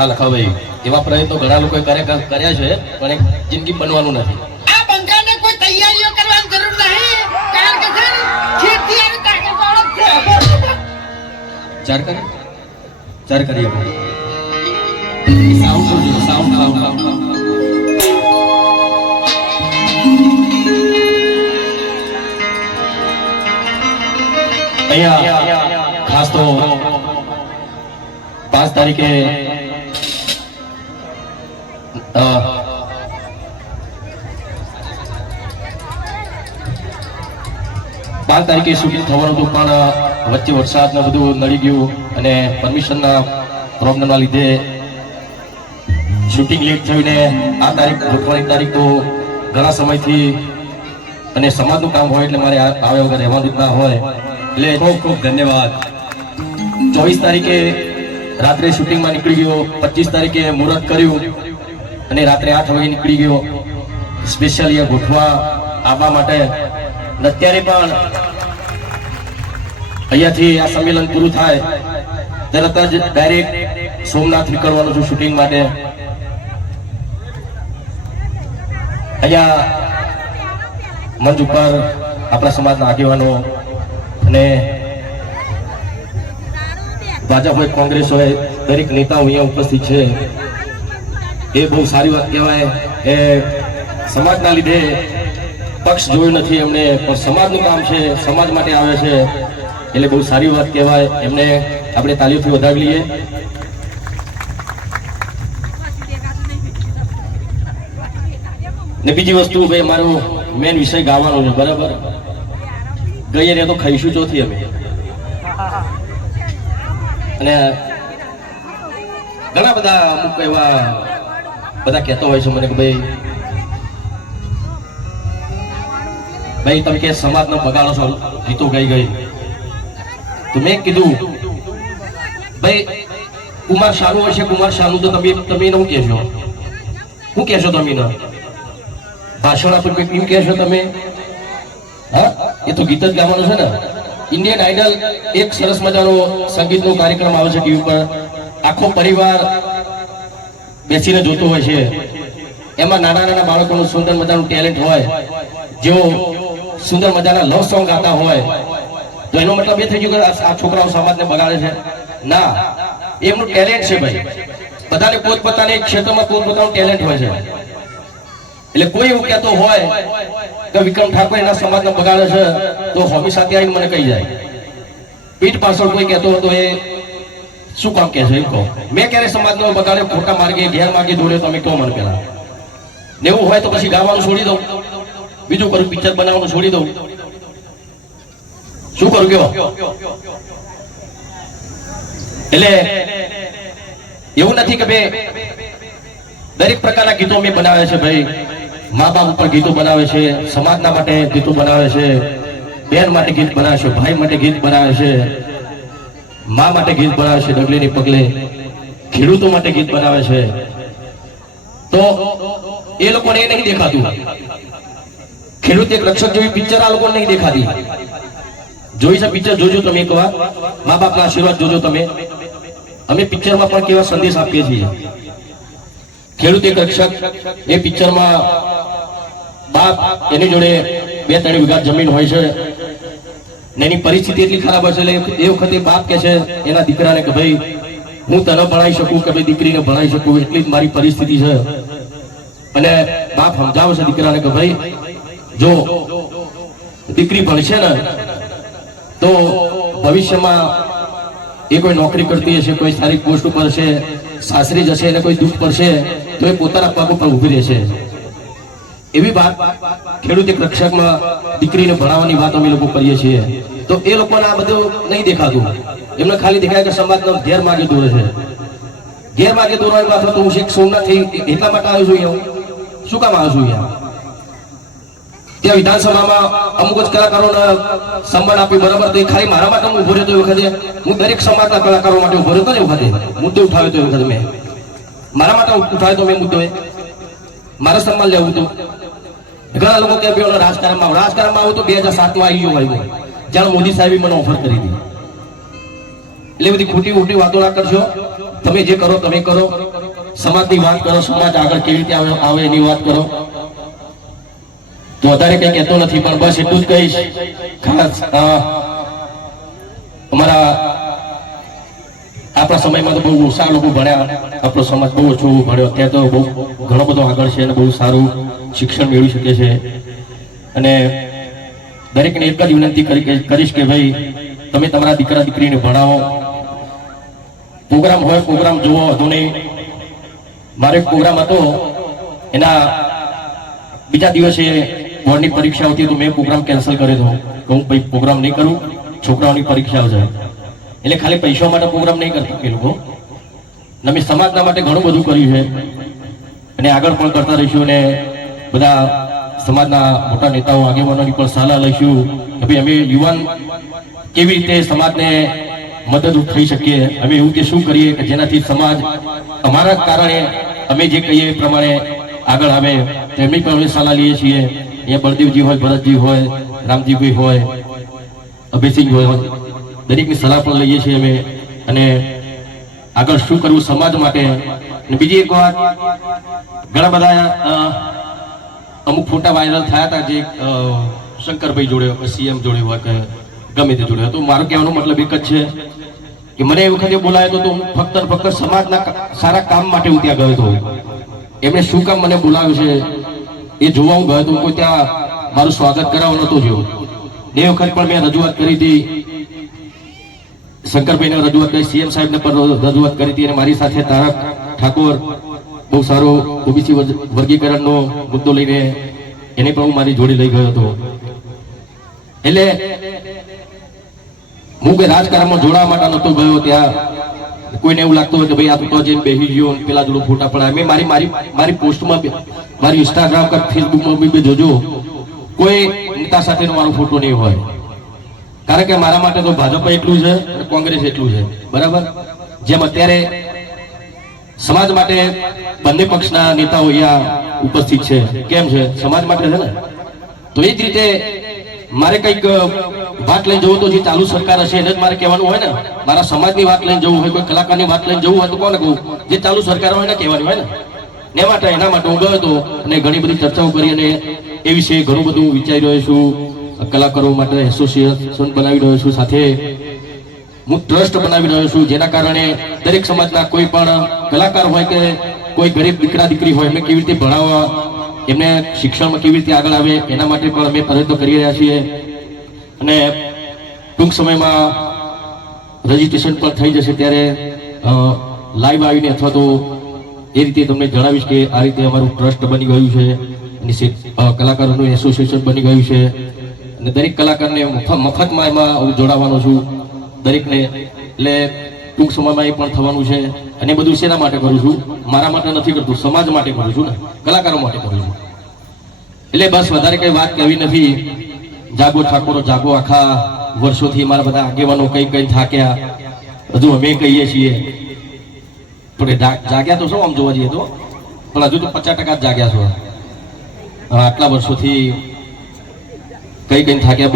હા લખાભાઈ, એવા પ્રયત્નો ઘણા લોકોએ કર્યા છે, પણ એક જિંદગી બનવાનું નથી. આ બંગાળને કોઈ તૈયારીઓ કરવાની જરૂર નહીં, કારણ કે છે ને ખેતી અને તાકાતવાળો છે. ચાર કરીએ સાઉન્ડ અહીંયા ખાસ તો 5 તારીખે શૂટિંગ થવાનું હતું, પણ વચ્ચે વરસાદ ને બધું નડી ગયું અને પરમિશનના પ્રોબ્લેમના લીધે શૂટિંગ લેટ થયું ને આ તારીખ ગોઠવવાની તારીખ તો ઘણા સમયથી અને સમાજનું કામ હોય એટલે મારે આવે વગર રહેવાનું જ ના હોય એટલે ખૂબ ખૂબ ધન્યવાદ. 24 તારીખે રાત્રે શૂટિંગમાં નીકળી ગયો, 25 તારીખે મુહૂર્ત કર્યું અને રાત્રે 8 વાગે નીકળી ગયો સ્પેશિયલ અહીંયા ગોઠવા આવવા માટે. અત્યારે પણ અહીંયાથી આ સંમેલન પૂરું થાય તરત જ ડાયરેક્ટ સોમનાથ નીકળવાનું છું શૂટિંગ માટે. અહીંયા મંચ ઉપર આપણા સમાજના આગેવાનો અને ભાજપ હોય કોંગ્રેસ હોય દરેક નેતાઓ અહીંયા ઉપસ્થિત છે. એ બહુ સારી વાત કહેવાય. એ સમાજના લીધે પક્ષ જોયું નથી એમને, પણ સમાજનું કામ છે, સમાજ માટે આવે છે એટલે બહુ સારી વાત કહેવાય. એમને આપણે તાલીઓથી વધાવી લઈએ. ને બીજી વસ્તુ ભાઈ, મારો મેન વિષય ગાવાનો છે, બરાબર? ગઈએ ને તો ખાઈશું ચોથી અમે. અને ઘણા બધા અમુક એવા બધા કહેતો હોય છે મને કે ભાઈ તમે કે સમાજનો બગાડો છો, ગીતો ગઈ. તો મેં કીધું ભાઈ કુમાર શાનુ હશે, કુમાર શાનુ તો તમે શું કહેશો? શું કહેશો તમે? ભાષણ આપે એમ કહેશો તમે? હા, એ તો ગીત જ ગાવાનું છે ને. ઇન્ડિયન આઇડલ એક સરસ મજાનો સંગીતનો કાર્યક્રમ આવે છે ટીવી પર, આખો પરિવાર બેસીને જોતો હોય છે. એમાં નાના નાના બાળકોનું સુંદર મજાનું ટેલેન્ટ હોય, જેઓ સુંદર મજાના લવ સોંગ ગાતા હોય, તો એનો મતલબ એ થઈ ગયો કે આ છોકરાઓ સમાજને બગાડે છે? ના, એમનું ટેલેન્ટ છે ભાઈ. બધાને પોતપોતાના ક્ષેત્રમાં પોતપોતાનું ટેલેન્ટ હોય છે. એટલે કોઈ એવું કહેતો હોય કે વિક્રમ ઠાકોર એના સમાજને બગાડે છે તો હોમી સાથે આવીને મને કહી જાય. પીઠ પાછળ કોઈ કહેતો હતો એ શું કામ કહે છે એમ કહો. મેં ક્યારે સમાજનો બગાડ્યો? ખોટા માર્ગે ગેર માર્ગે દોડ્યો તમે કહો મને પેલા. ને એવું હોય તો પછી ગાવાનું છોડી દઉં, બીજું કરું, પિક્ચર બનાવવાનું છોડી દઉં, શું કરું કયો? એટલે એવું નથી કે ભાઈ દરેક પ્રકારના ગીતો મેં બનાવે છે ભાઈ. મા બાપ ઉપર ગીતો બનાવે છે, સમાજના માટે ગીતો બનાવે છે, બેન માટે ગીત બનાવે છે, ભાઈ માટે ગીત બનાવે છે, મા માટે ગીત બનાવે છે, ડગલે ની પગલે, ખેડૂતો માટે ગીત બનાવે છે. તો એ લોકોને એ નહીં દેખાતું. ખેડૂત એક રક્ષક જેવી પિક્ચર આ લોકોને નહીં દેખાતી. જોઈ છે પિક્ચર? જોજો તમે એકવાર, મા બાપના આશીર્વાદ જોજો તમે. અમે પિક્ચરમાં પણ કેવા સંદેશ આપીએ છીએ. ખેડૂત એક રક્ષક એ પિક્ચરમાં બાપ એની જોડે 2-3 વીઘા જમીન હોય છે ને એની પરિસ્થિતિ એટલી ખરાબ હશે એટલે એ વખતે બાપ કહે છે એના દીકરાને કે ભાઈ હું તને ભણાવી શકું કે ભાઈ દીકરીને ભણાવી શકું, એટલી જ મારી પરિસ્થિતિ છે. અને બાપ સમજાવે છે દીકરાને કે ભાઈ જો દીકરી ભણશે ને તો ભવિષ્યમાં એ કોઈ નોકરી કરતી હશે, કોઈ સારી પોસ્ટ ઉપર છે, સાસરી જશે એને કોઈ દુઃખ પડશે તો એ પોતાના પગ ઉપર ઉભી રહેશે. એવી વાત ખેડૂત એક રક્ષકમાં દીકરીને ભણાવવાની વાત અમે લોકો કરીએ છીએ. તો એ લોકોને આ બધું નહીં દેખાતું. એમને ખાલી દેખાય કે સમાજનો ગેર માર્ગે દોરે છે. ગેર માર્ગે દોરવાની વાત તો હું શેખ સોમનાથ એટલા માટે આવ્યો છું અહીંયા. શું કામ આવ્યો છું અહીંયા? ત્યાં વિધાનસભામાં અમુક જ કલાકારોને સન્માન આપ્યું, બરાબર? તો એ ખાલી મારા માટે હું ઉભો રહ્યો. તો એ વખતે હું દરેક સમાજના કલાકારો માટે ઉભો રહ્યો. ને વખતે મુદ્દો ઉઠાવ્યો. તો એ વખતે મેં મારા માટે ઉઠાવ્યો તો મેં મુદ્દો મારે સન્માન લેવું હતું. ઘણા લોકો કે રાજકારણમાં આવું તો 2007માં આવી ગયો ભાઈ, જ્યારે મોદી સાહેબે મને ઓફર કરી હતી. એટલે બધી ખોટી વાતો ના કરશો. તમે જે કરો તમે કરો, સમાજની વાત કરો, સમાજ આગળ કેવી રીતે આવે એની વાત કરો. તો વધારે કઈ કહેતો નથી, પણ બસ એટલું જ કહીશ. ખાસ અમારા આપણા સમયમાં તો બહુ ઓછા લોકો ભણ્યા, આપણો સમાજ બહુ ઓછો ભણ્યો. અત્યારે તો બહુ ઘણો બધો આગળ છે અને બહુ સારું શિક્ષણ મેળવી શકે છે. અને દરેકને એક જ વિનંતી કરીશ કે ભાઈ તમે તમારા દીકરા દીકરીને ભણાવો. પ્રોગ્રામ હોય પ્રોગ્રામ જોવો, વધુ નહીં. મારો એક પ્રોગ્રામ હતો, એના બીજા દિવસે બોર્ડની પરીક્ષા હતી, તો મેં પ્રોગ્રામ કેન્સલ કર્યો હતો. હું ભાઈ પ્રોગ્રામ નહીં કરું, છોકરાઓની પરીક્ષા છે. એટલે ખાલી પૈસા માટે પ્રોગ્રામ નહીં કરતા એ લોકો. અમે સમાજના માટે ઘણું બધું કર્યું છે અને આગળ પણ કરતા રહીશું. અને બધા સમાજના મોટા નેતાઓ આગેવાનોની પણ સલાહ લઈશું કે ભાઈ અમે યુવાન કેવી રીતે સમાજને મદદરૂપ થઈ શકીએ, અમે એવું કે શું કરીએ કે જેનાથી સમાજ અમારા કારણે અમે જે કહીએ એ પ્રમાણે આગળ આવે. તેમની પણ અમે સલાહ લઈએ છીએ. અહીંયા બળદેવજી હોય, ભરતજી હોય, રામજીભાઈ હોય, અભયસિંહ હોય, દરેકની સલાહ પણ લઈએ છીએ અમે. અને આગળ શું કરવું સમાજ માટે. અને બીજી એક વાત, ઘણા બધા અમુક ફોટા વાયરલ થયા હતા જે શંકરભાઈ જોડે, સીએમ જોડે હોય કે ગમે તે જોડે. તો મારો કહેવાનો મતલબ એક જ છે કે મને એ વખતે બોલાયો હતો તો હું ફક્ત ને ફક્ત સમાજના સારા કામ માટે હું ત્યાં ગયો હતો. એમણે શું કામ મને બોલાવ્યું છે એ જોવા હું ગયો હતો. કોઈ ત્યાં મારું સ્વાગત કરાવવા નહોતો જોયો. એ વખત પણ મેં રજૂઆત કરી હતી, શંકરભાઈને રજૂઆત કરી, સીએમ સાહેબને પણ રજૂઆત કરી હતી. અને મારી સાથે તારક ઠાકોર બહુ સારો ઓબીસી વર્ગીકરણનો મુદ્દો લઈને એને પણ હું મારી જોડે લઈ ગયો હતો. એટલે હું કે રાજકારણમાં જોડાવા માટે નહોતો ગયો ત્યાં. કોઈને એવું લાગતું હોય કે ભાઈ આ તો જઈને બેસી ગયો, પેલા જોડે ફોટા પડાય. મેં મારી પોસ્ટમાં, મારી ઇન્સ્ટાગ્રામ પર, ફેસબુકમાં બી જોજો, કોઈ નેતા સાથેનો મારો ફોટો નહીં હોય. કારણ કે મારા માટે તો ભાજપ એટલું છે, કોંગ્રેસ એટલું છે, બરાબર. જેમ અત્યારે સમાજ માટે બંને પક્ષના નેતાઓ અહીંયા ઉપસ્થિત છે. કેમ છે? સમાજ માટે છે ને. તો એ જ રીતે મારે કંઈક વાત લઈને જવું તો જે ચાલુ સરકાર હશે એને જ મારે કહેવાનું હોય ને. મારા સમાજની વાત લઈને જવું હોય, કોઈ કલાકારની વાત લઈને જવું હોય તો કોને કહું? જે ચાલુ સરકાર હોય ને કહેવાની હોય ને. ને એના માટે હું ગયો હતો અને ઘણી બધી ચર્ચાઓ કરી. અને એ વિશે ઘણું બધું વિચારી રહ્યો છું. કલાકારો માટે એસોસિએશન બનાવી રહ્યો છું, સાથે હું ટ્રસ્ટ બનાવી રહ્યો છું, જેના કારણે દરેક સમાજના કોઈ પણ કલાકાર હોય કે કોઈ ગરીબ દીકરા દીકરી હોય એમને કેવી રીતે ભણાવવા, એમને શિક્ષણમાં કેવી રીતે આગળ આવે એના માટે પણ અમે પ્રયત્નો કરી રહ્યા છીએ. અને ટૂંક સમયમાં રજીસ્ટ્રેશન પણ થઈ જશે, ત્યારે લાઈવ આવીને અથવા તો એ રીતે તમને જણાવીશ કે આ રીતે અમારું ટ્રસ્ટ બની ગયું છે અને કલાકારોનું એસોસિએશન બની ગયું છે. અને દરેક કલાકારને મફતમાં એમાં હું જોડાવાનો છું દરેકને. એટલે ટૂંક સમયમાં એ પણ થવાનું છે. અને બધું શેના માટે કરું છું? મારા માટે નથી કરતું, સમાજ માટે કરું છું ને, કલાકારો માટે કરું છું. એટલે બસ વધારે કઈ વાત કહેવી નથી. જાગો ઠાકોરો જાગો. આખા વર્ષોથી મારા બધા આગેવાનો કઈ થાક્યા, હજુ અમે કહીએ છીએ પણ જાગ્યા તો શું આમ જોવા જઈએ તો, પણ હજુ તો 50% જ જાગ્યા છો. આટલા વર્ષોથી કઈ થાક્યા.